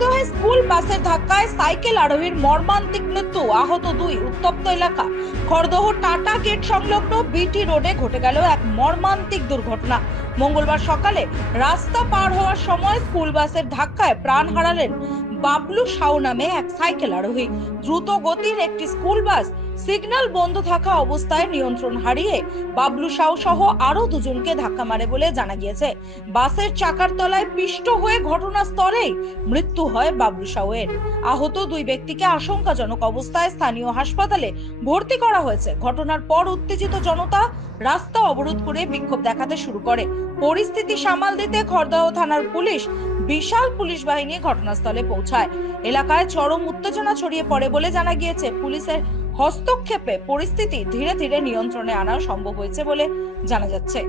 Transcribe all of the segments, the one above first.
খড়দহে school বাসের ধাক্কায় cycle আরোহীর মর্মান্তিক মৃত্যু, আহত 2। উত্তপ্ত এলাকা। খড়দহ টাটা গেট সংলগ্ন বিটি রোডে ঘটে গেল এক মর্মান্তিক দুর্ঘটনা। মঙ্গলবার সকালে রাস্তা পার হওয়ার সময় স্কুল বাসের ধাক্কায় প্রাণ হারালেন বাবলু সাউ নামে এক সাইকেল আরোহী। দ্রুত গতির একটি স্কুল বাস সিগন্যাল বন্ধ থাকা অবস্থায় নিয়ন্ত্রণ হারিয়ে বাবলু সাউ সহ আরো দুজনকে ধাক্কা মারে বলে জানা গিয়েছে। বাসের চাকার তলায় পিষ্ট হয়ে ঘটনাস্থলেই মৃত্যু হয় বাবলু সাউয়ের। আহত 2 ব্যক্তিকে আশঙ্কাজনক অবস্থায় স্থানীয় হাসপাতালে ভর্তি করা হয়েছে। ঘটনার পর উত্তেজিত জনতা রাস্তা অবরোধ করে বিক্ষোভ দেখাতে শুরু করে। পরিস্থিতি সামাল দিতে খড়দহ থানার পুলিশ বিশাল পুলিশ বাহিনী ঘটনাস্থলে পৌঁছায়। এলাকায় চরম উত্তেজনা ছড়িয়ে পড়ে বলে জানা গিয়েছে। পুলিশের হস্তক্ষেপে পরিস্থিতি ধীরে ধীরে নিয়ন্ত্রণে আনা সম্ভব হয়েছে বলে জানা যাচ্ছে।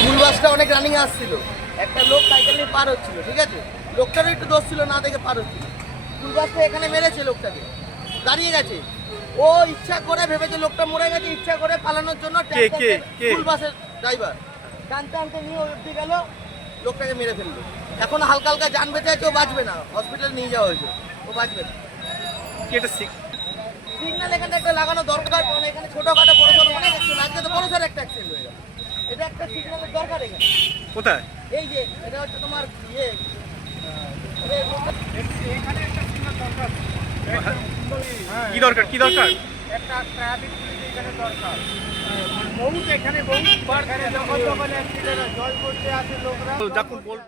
স্কুল বাসটা অনেক রানিং আসছিল, একটা লোক সাইকেল নিয়ে পার হচ্ছিল, ঠিক আছে, লোকটারও একটু দোষ ছিল, না দেখে পার হচ্ছিল। স্কুল বাসটা এখানে মেরেছে, লোকটাকে দাঁড়িয়ে গেছে, ও ইচ্ছা করে ভেবেছে লোকটা মরে গেছে, ইচ্ছা করে পালানোর জন্য স্কুল বাসের ড্রাইভার টানতে টানতে নিয়ে অবধি গেল, লোকটাকে মেরে ফেললো। এখন হালকা হালকা জান বেঁচে আছে, ও বাঁচবে না, হসপিটালে নিয়ে যাওয়া হয়েছে, ও বাঁচবে না। সিগন্যাল এখানে একটা লাগানো দরকার, কারণ এখানে ছোটখাটো বড় সড়ো অনেক অ্যাক্সিডেন্ট, আজকে তো বড় সড়ো একটা অ্যাক্সিডেন্ট হয়ে গেল। এটা একটা সিগন্যালের দরকার এখানে। কোথায়? এই যে এটা হচ্ছে তোমার এখানে একটা সিগন্যাল দরকার। কি দরকার? কি দরকার? একটা ট্রাফিক পুলিশ এখানে দরকার। বহুত এখানে বহুত বার যখন অ্যাক্সিডেন্ট জল করতে আসে লোকরা। যখন বল